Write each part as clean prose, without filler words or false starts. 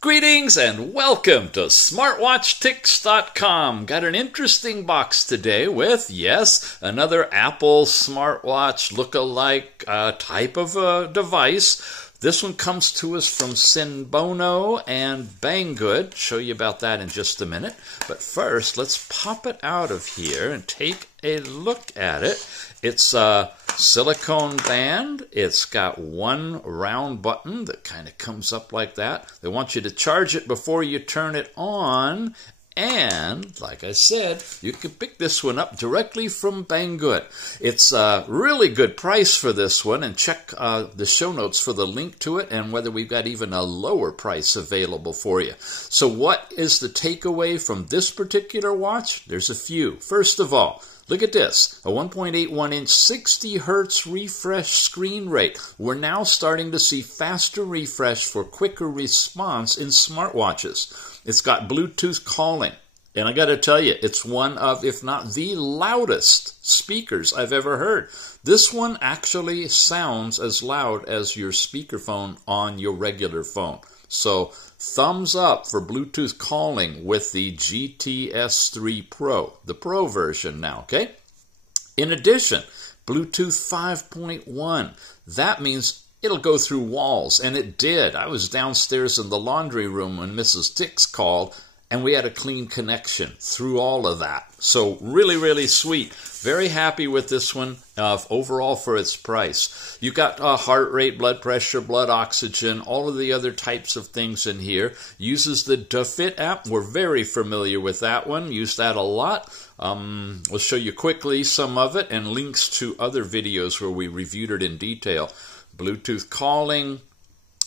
Greetings and welcome to SmartWatchTicks.com. Got an interesting box today with, yes, another Apple smartwatch look-alike type of a device. This one comes to us from SENBONO and Banggood. Show you about that in just a minute. But first, let's pop it out of here and take a look at it. It's a silicone band. It's got one round button that kind of comes up like that. They want you to charge it before you turn it on. And, like I said, you can pick this one up directly from Banggood. It's a really good price for this one, and check the show notes for the link to it and whether we've got even a lower price available for you. So what is the takeaway from this particular watch? There's a few. First of all, look at this, a 1.81-inch 60 hertz refresh screen rate. We're now starting to see faster refresh for quicker response in smartwatches. It's got Bluetooth calling, and I got to tell you, it's one of, if not the loudest speakers I've ever heard. This one actually sounds as loud as your speakerphone on your regular phone. So, thumbs up for Bluetooth calling with the GTS3 Pro, the Pro version now, okay? In addition, Bluetooth 5.1. That means it'll go through walls, and it did. I was downstairs in the laundry room when Mrs. Tix called, and we had a clean connection through all of that. So really, really sweet. Very happy with this one overall for its price. You got heart rate, blood pressure, blood oxygen, all of the other types of things in here. Uses the Defit App. We're very familiar with that one. Use that a lot. We'll show you quickly some of it and links to other videos where we reviewed it in detail. Bluetooth calling,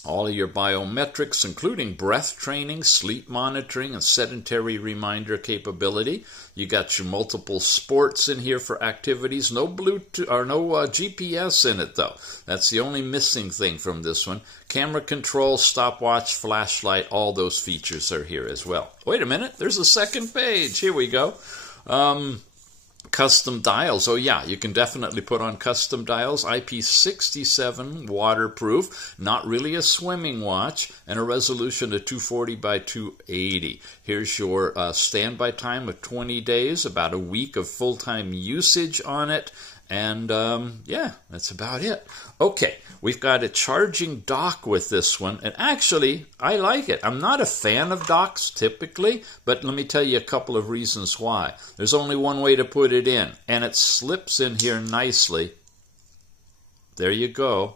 all of your biometrics, including breath training, sleep monitoring, and sedentary reminder capability. You got your multiple sports in here for activities. No Bluetooth or no GPS in it though. That's the only missing thing from this one. Camera control, stopwatch, flashlight, all those features are here as well. Wait a minute, there's a second page. Here we go. Custom dials. Oh yeah, you can definitely put on custom dials. IP67 waterproof, not really a swimming watch, and a resolution of 240 by 280. Here's your standby time of 20 days, about a week of full-time usage on it. And yeah, that's about it. Okay, we've got a charging dock with this one. And actually, I like it. I'm not a fan of docks typically, but let me tell you a couple of reasons why. There's only one way to put it in, and it slips in here nicely. There you go.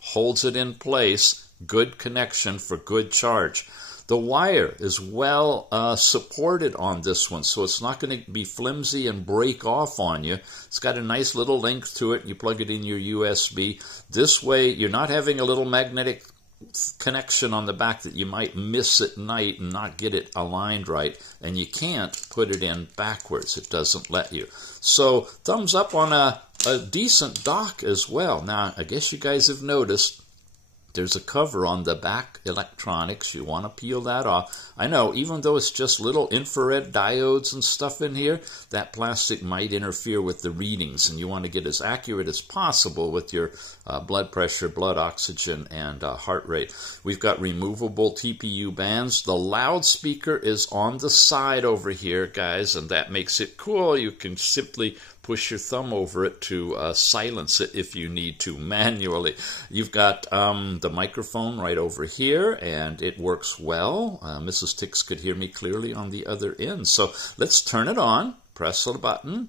Holds it in place. Good connection for good charge. The wire is well supported on this one, so it's not going to be flimsy and break off on you. It's got a nice little length to it. You plug it in your USB. This way, you're not having a little magnetic connection on the back that you might miss at night and not get it aligned right, and you can't put it in backwards. It doesn't let you. So, thumbs up on a decent dock as well. Now, I guess you guys have noticed there's a cover on the back electronics. You want to peel that off. I know, even though it's just little infrared diodes and stuff in here, that plastic might interfere with the readings, and you want to get as accurate as possible with your blood pressure, blood oxygen, and heart rate. We've got removable TPU bands. The loudspeaker is on the side over here, guys, and that makes it cool. You can simply push your thumb over it to silence it if you need to manually. You've got the microphone right over here, and it works well. Mrs. Tix could hear me clearly on the other end. So let's turn it on, press the button.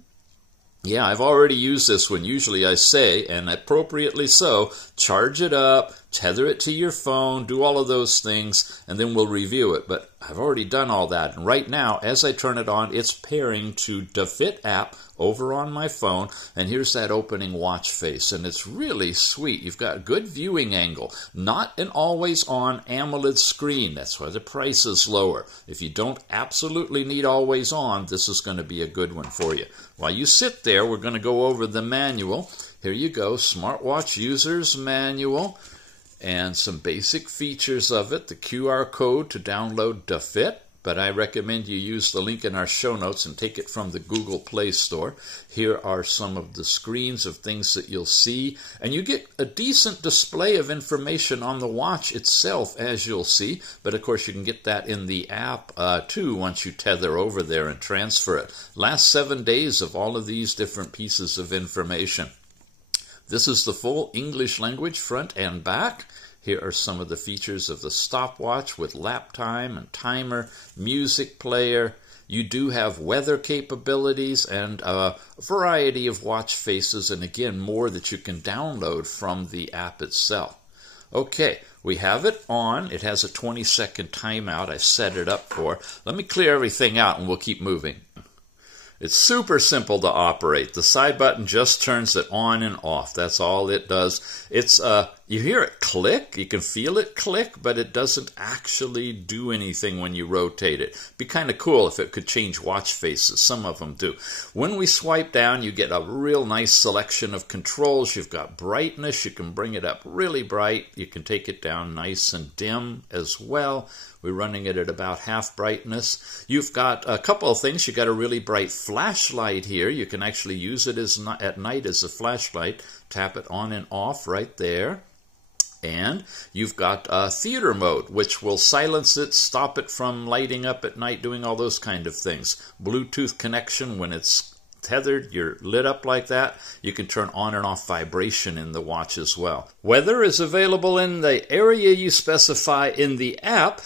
Yeah, I've already used this one. Usually I say, and appropriately so, charge it up, tether it to your phone, do all of those things, and then we'll review it. But I've already done all that. And right now, as I turn it on, it's pairing to Defit App over on my phone. And here's that opening watch face. And it's really sweet. You've got good viewing angle. Not an always-on AMOLED screen. That's why the price is lower. If you don't absolutely need always on, this is going to be a good one for you. While you sit there, we're going to go over the manual. Here you go, Smartwatch User's Manual. And some basic features of it. The QR code to download Defit. but I recommend you use the link in our show notes and take it from the Google Play Store. Here are some of the screens of things that you'll see, and you get a decent display of information on the watch itself, as you'll see, but of course you can get that in the app too once you tether over there and transfer it. Last 7 days of all of these different pieces of information. This is the full English language front and back. Here are some of the features of the stopwatch with lap time and timer, music player. You do have weather capabilities and a variety of watch faces, and again, more that you can download from the app itself. Okay, we have it on. It has a 20-second timeout I set it up for. Let me clear everything out and we'll keep moving. It's super simple to operate. The side button just turns it on and off. That's all it does. It's you hear it click, you can feel it click, but it doesn't actually do anything when you rotate it. It'd be kind of cool if it could change watch faces. Some of them do. When we swipe down, you get a real nice selection of controls. You've got brightness. You can bring it up really bright. You can take it down nice and dim as well. We're running it at about half brightness. You've got a couple of things. You've got a really bright flashlight here. You can actually use it at night as a flashlight. Tap it on and off right there. And you've got theater mode, which will silence it, stop it from lighting up at night, doing all those kind of things. Bluetooth connection, when it's tethered, you're lit up like that. You can turn on and off vibration in the watch as well. Weather is available in the area you specify in the app,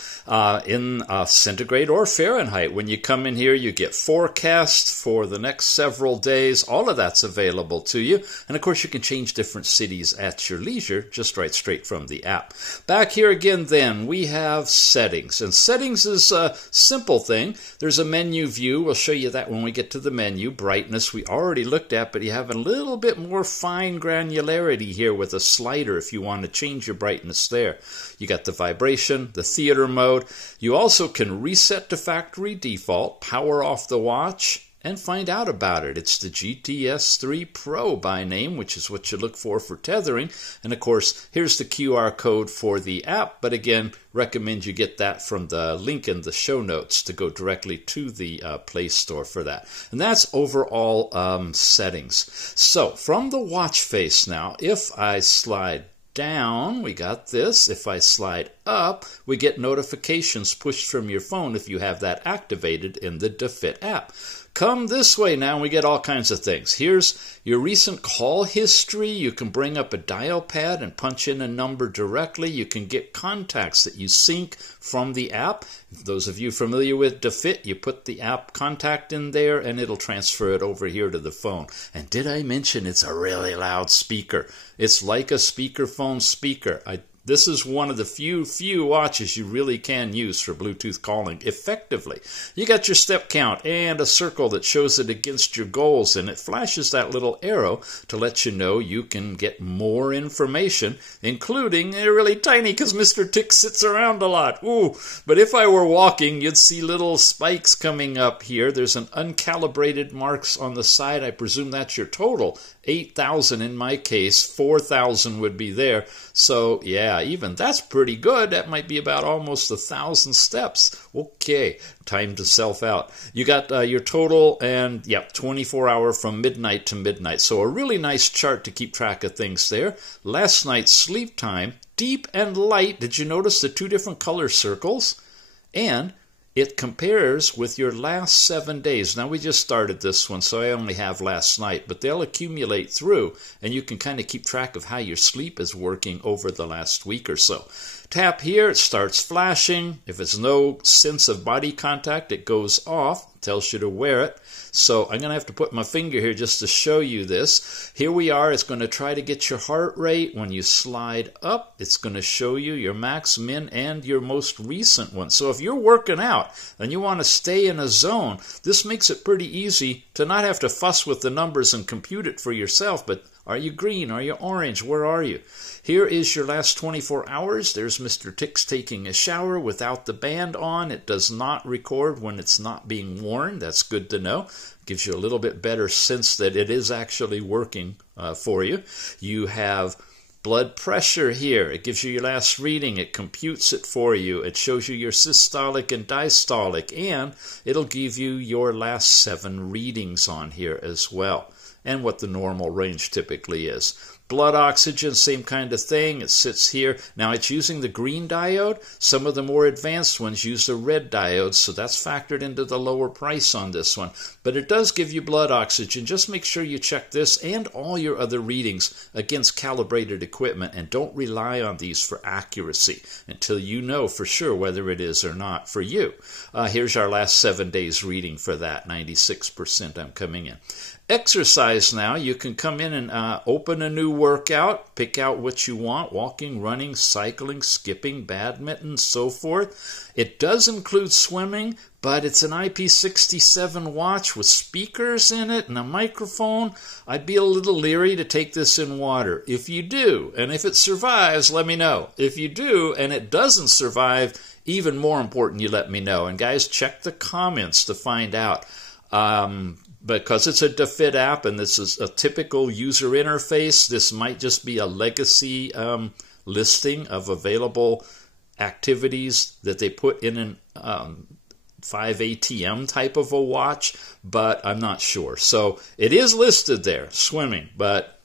in centigrade or Fahrenheit. When you come in here, you get forecast for the next several days. All of that's available to you. And of course, you can change different cities at your leisure, just right straight from the app. Back here again then, we have settings. And settings is a simple thing. There's a menu view. We'll show you that when we get to the menu. Brightness we already looked at, but you have a little bit more fine granularity here with a slider if you want to change your brightness there. You got the vibration, the theater mode. You also can reset to factory default, power off the watch, and find out about it. It's the GTS 3 Pro by name, which is what you look for tethering. And of course, here's the QR code for the app, but again, recommend you get that from the link in the show notes to go directly to the Play Store for that. And that's overall settings. So from the watch face now, if I slide down, we got this. If I slide up, we get notifications pushed from your phone if you have that activated in the Defit app. Come this way now, and we get all kinds of things. Here's your recent call history. You can bring up a dial pad and punch in a number directly. You can get contacts that you sync from the app. Those of you familiar with Defit, you put the app contact in there, and it'll transfer it over here to the phone. And did I mention it's a really loud speaker? It's like a speakerphone speaker. This is one of the few watches you really can use for Bluetooth calling effectively. You got your step count and a circle that shows it against your goals, and it flashes that little arrow to let you know you can get more information, including really tiny because Mr. Tick sits around a lot. Ooh, but if I were walking, you'd see little spikes coming up here. There's an uncalibrated marks on the side. I presume that's your total. 8,000 in my case, 4,000 would be there. So yeah, even that's pretty good. That might be about almost 1,000 steps. Okay, time to self out. You got your total and 24-hour from midnight to midnight. So a really nice chart to keep track of things there. Last night's sleep time, deep and light. Did you notice the two different color circles? And it compares with your last 7 days. Now, we just started this one, so I only have last night, but they'll accumulate through, and you can kind of keep track of how your sleep is working over the last week or so. Tap here, it starts flashing. If it's no sense of body contact, it goes off. Tells you to wear it. So I'm going to have to put my finger here just to show you this. Here we are. It's going to try to get your heart rate. When you slide up, it's going to show you your max, min, and your most recent one. So if you're working out and you want to stay in a zone, this makes it pretty easy to not have to fuss with the numbers and compute it for yourself. But are you green? Are you orange? Where are you? Here is your last 24 hours. There's Mr. Tick's taking a shower without the band on. It does not record when it's not being worn. That's good to know. Gives you a little bit better sense that it is actually working for you. You have Blood pressure here. It gives you your last reading. It computes it for you. It shows you your systolic and diastolic, and it'll give you your last 7 readings on here as well, and what the normal range typically is. Blood oxygen, same kind of thing. It sits here. Now, it's using the green diode. Some of the more advanced ones use the red diode, so that's factored into the lower price on this one. But it does give you blood oxygen. Just make sure you check this and all your other readings against calibrated equipment, and don't rely on these for accuracy until you know for sure whether it is or not for you. Here's our last 7 days reading for that. 96% I'm coming in. Exercise now. You can come in and open a new workout, pick out what you want, walking, running, cycling, skipping, badminton, so forth. It does include swimming, but it's an IP67 watch with speakers in it and a microphone. I'd be a little leery to take this in water. If you do, and if it survives, let me know. If you do, and it doesn't survive, even more important, you let me know. And guys, check the comments to find out. Because it's a Defit app and this is a typical user interface, this might just be a legacy listing of available activities that they put in an 5ATM type of a watch, but I'm not sure. So it is listed there, swimming, but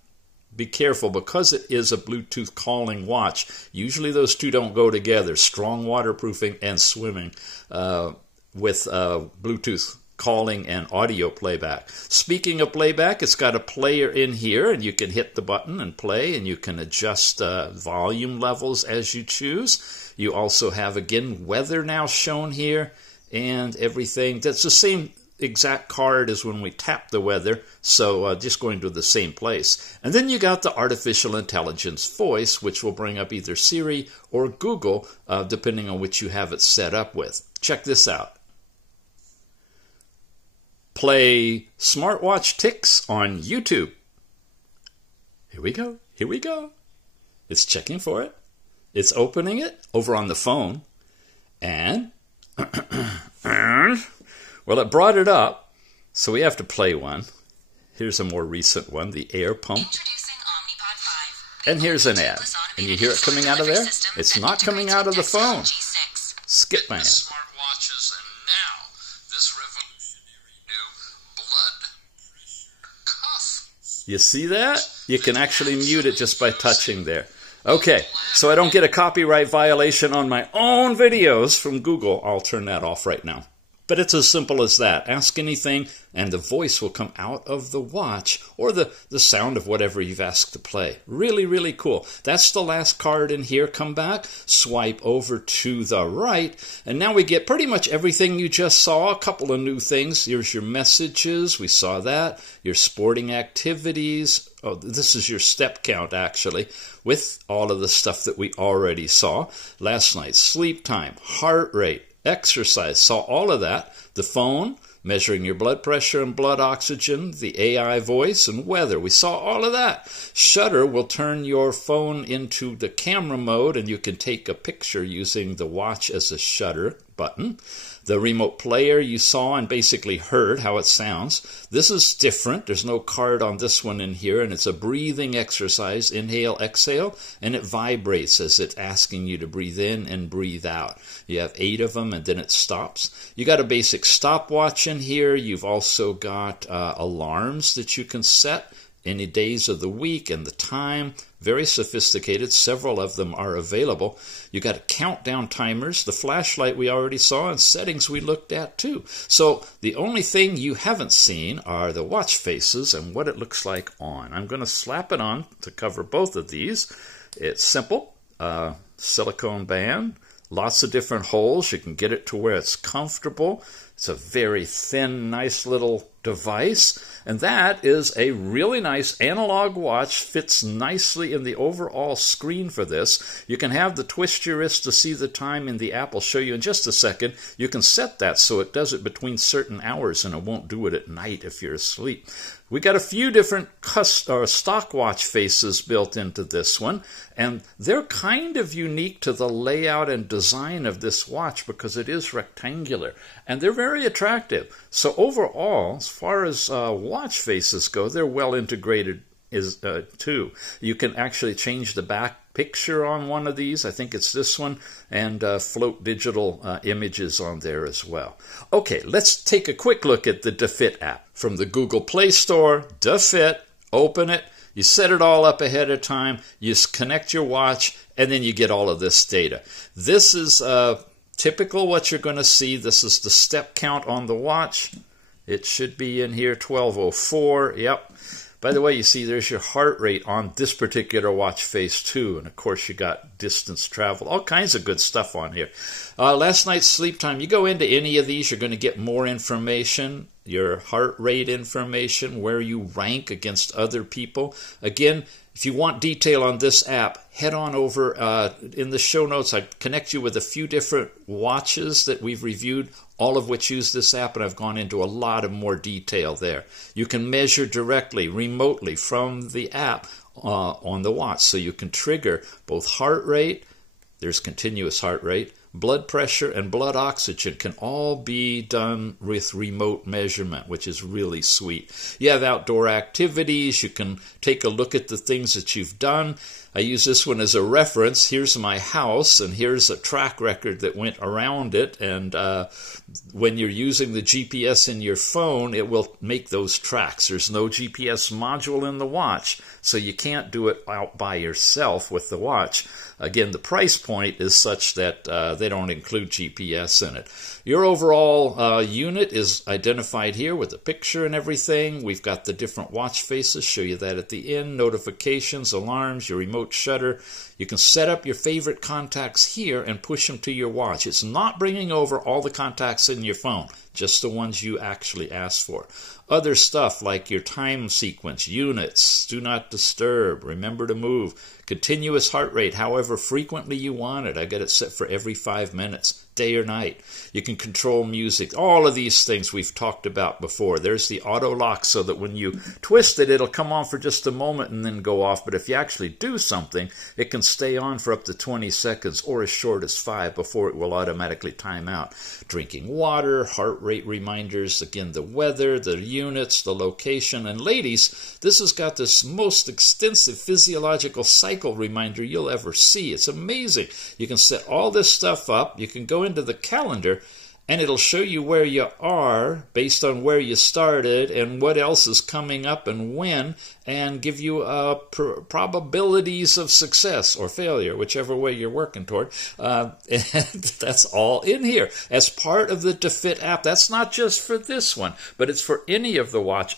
be careful because it is a Bluetooth calling watch. Usually those two don't go together, strong waterproofing and swimming with Bluetooth calling and audio playback. Speaking of playback, it's got a player in here, and you can hit the button and play, and you can adjust volume levels as you choose. You also have, again, weather now shown here and everything. That's the same exact card as when we tap the weather, so just going to the same place. And then you got the artificial intelligence voice, which will bring up either Siri or Google, depending on which you have it set up with. Check this out. Play Smartwatch Ticks on YouTube. Here we go. Here we go. It's checking for it. It's opening it over on the phone. And, well, it brought it up, so we have to play one. Here's a more recent one, the air pump. And here's an ad. And you hear it coming out of there? It's not coming out of the phone. Skip my ad. Smartwatches, and now this revolutionary new blood cuff. You see that? You can actually mute it just by touching there. Okay, so I don't get a copyright violation on my own videos from Google. I'll turn that off right now. But it's as simple as that. Ask anything, and the voice will come out of the watch, or the sound of whatever you've asked to play. Really, really cool. That's the last card in here. Come back, swipe over to the right, and now we get pretty much everything you just saw. A couple of new things. Here's your messages. We saw that. Your sporting activities. Oh, this is your step count, actually, with all of the stuff that we already saw. Last night, sleep time, heart rate, exercise, saw all of that. The phone, measuring your blood pressure and blood oxygen, the AI voice, and weather. We saw all of that. Shutter will turn your phone into the camera mode, and you can take a picture using the watch as a shutter button. The remote player you saw and basically heard how it sounds. This is different. There's no card on this one in here, and it's a breathing exercise. Inhale, exhale, and it vibrates as it's asking you to breathe in and breathe out. You have 8 of them, and then it stops. You got a basic stopwatch in here. You've also got alarms that you can set any days of the week and the time. Very sophisticated. Several of them are available. You got countdown timers, the flashlight we already saw, and settings we looked at too. So the only thing you haven't seen are the watch faces and what it looks like on. I'm going to slap it on to cover both of these. It's simple. Silicone band. Lots of different holes. You can get it to where it's comfortable. It's a very thin, nice little device. And that is a really nice analog watch. Fits nicely in the overall screen for this. You can have the twist your wrist to see the time in the app. I'll show you in just a second. You can set that so it does it between certain hours and it won't do it at night if you're asleep. We got a few different stock watch faces built into this one, and they're kind of unique to the layout and design of this watch because it is rectangular, and they're very attractive. So overall, as far as watch faces go, they're well integrated is too. You can actually change the back picture on one of these. I think it's this one, and float digital images on there as well. Okay, let's take a quick look at the Defit app. From the Google Play Store, Defit, open it. You set it all up ahead of time. You connect your watch, and then you get all of this data. This is typical what you're going to see. This is the step count on the watch. It should be in here, 1204. Yep. By the way, you see there's your heart rate on this particular watch face too. And of course you got distance travel, all kinds of good stuff on here. Last night's sleep time, you go into any of these, you're going to get more information, your heart rate information, where you rank against other people. Again, if you want detail on this app, head on over in the show notes. I connect you with a few different watches that we've reviewed, all of which use this app, and I've gone into a lot of more detail there. You can measure directly, remotely from the app on the watch. So you can trigger both heart rate, there's continuous heart rate, blood pressure, and blood oxygen can all be done with remote measurement, which is really sweet. You have outdoor activities. You can take a look at the things that you've done. I use this one as a reference. Here's my house, and here's a track record that went around it. And when you're using the GPS in your phone, it will make those tracks. There's no GPS module in the watch, so you can't do it out by yourself with the watch. Again, the price point is such that they don't include GPS in it. Your overall unit is identified here with a picture and everything. We've got the different watch faces, show you that at the end, notifications, alarms, your remote shutter. You can set up your favorite contacts here and push them to your watch. It's not bringing over all the contacts in your phone, just the ones you actually asked for. Other stuff like your time sequence, units, do not disturb, remember to move, continuous heart rate, however frequently you want it. I got it set for every 5 minutes, day or night. You can control music. All of these things we've talked about before. There's the auto lock so that when you twist it, it'll come on for just a moment and then go off. But if you actually do something, it can stay on for up to 20 seconds or as short as 5 before it will automatically time out. Drinking water, heart rate reminders, again, the weather, the units, the location. And ladies, this has got this most extensive physiological cycle reminder you'll ever see. It's amazing. You can set all this stuff up. You can go into the calendar and it'll show you where you are based on where you started and what else is coming up and when, and give you probabilities of success or failure, whichever way you're working toward. And that's all in here as part of the Defit app. That's not just for this one, but it's for any of the watch.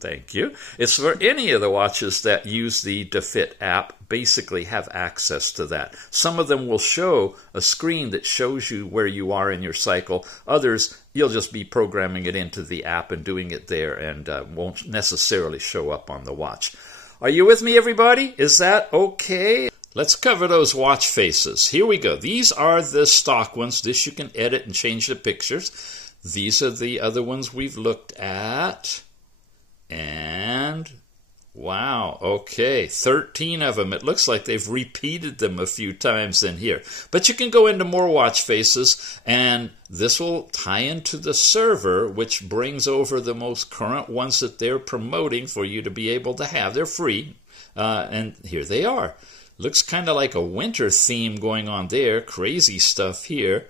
Thank you. It's for any of the watches that use the Defit app, basically have access to that. Some of them will show a screen that shows you where you are in your cycle. Others, you'll just be programming it into the app and doing it there, and won't necessarily show up on the watch. Are you with me, everybody? Is that okay? Let's cover those watch faces. Here we go. These are the stock ones. This you can edit and change the pictures. These are the other ones we've looked at. And wow, okay, 13 of them. It looks like they've repeated them a few times in here. But you can go into more watch faces, and this will tie into the server, which brings over the most current ones that they're promoting for you to be able to have. They're free, and here they are. Looks kind of like a winter theme going on there. Crazy stuff here.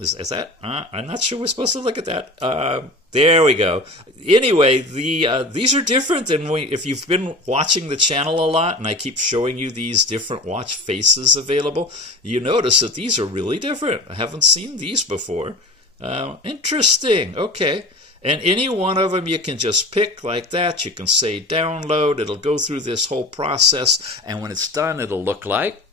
Is that? I'm not sure we're supposed to look at that. There we go. Anyway, these are different than if you've been watching the channel a lot, and I keep showing you these different watch faces available, you notice that these are really different. I haven't seen these before. Interesting. Okay. And any one of them you can just pick like that. You can say download. It'll go through this whole process, and when it's done, it'll look like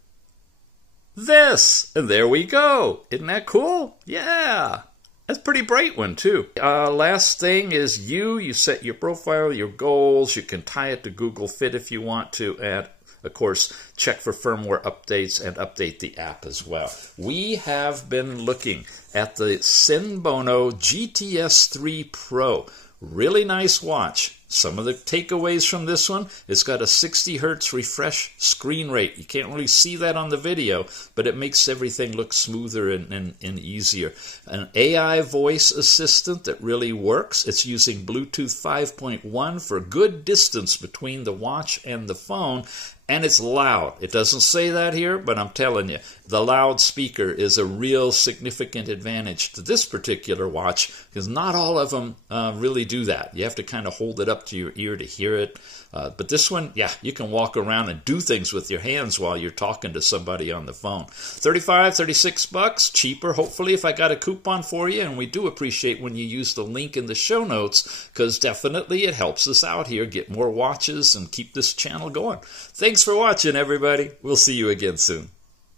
this. And there we go. Isn't that cool? Yeah. That's a pretty bright one, too. Last thing is you set your profile, your goals. You can tie it to Google Fit if you want to. And, of course, check for firmware updates and update the app as well. We have been looking at the SENBONO GTS 3 Pro. Really nice watch. Some of the takeaways from this one, it's got a 60 hertz refresh screen rate. You can't really see that on the video, but it makes everything look smoother and easier. An AI voice assistant that really works. It's using Bluetooth 5.1 for good distance between the watch and the phone. And it's loud. It doesn't say that here, but I'm telling you, the loudspeaker is a real significant advantage to this particular watch, because not all of them really do that. You have to kind of hold it up to your ear to hear it. But this one, yeah, you can walk around and do things with your hands while you're talking to somebody on the phone. $35, $36, cheaper, hopefully, if I got a coupon for you. And we do appreciate when you use the link in the show notes, because definitely it helps us out here get more watches and keep this channel going. Thanks for watching, everybody. We'll see you again soon.